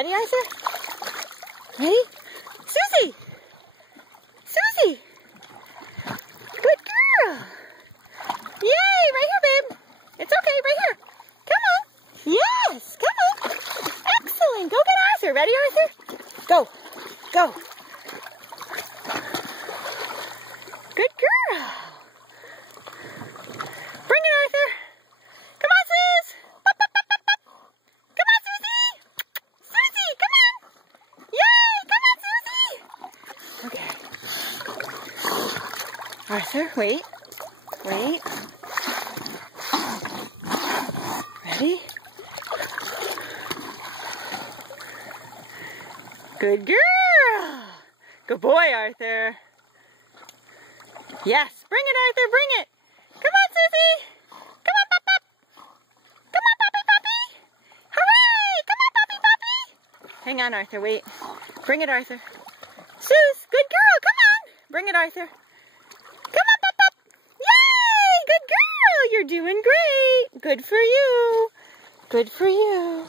Ready, Arthur? Ready? Susie! Susie! Good girl! Yay! Right here, babe. It's okay, right here. Come on. Yes, come on. Excellent. Go get Arthur. Ready, Arthur? Go. Go. Good girl. Bring it, Arthur. Come on, Sus. Pop, pop, pop, pop, pop. Come on, Susie. Susie, come on. Yay, come on, Susie. Okay. Arthur, wait. Wait. Ready? Good girl. Good boy, Arthur. Yes, bring it, Arthur, bring it. Come on, Susie. Come on, Pop, Pop. Come on, Poppy, Poppy. Hooray! Come on, Poppy, Poppy. Hang on, Arthur, wait. Bring it, Arthur. Sus, good girl, come on. Bring it, Arthur. Come on, Pop, Pop. Yay! Good girl. You're doing great. Good for you. Good for you.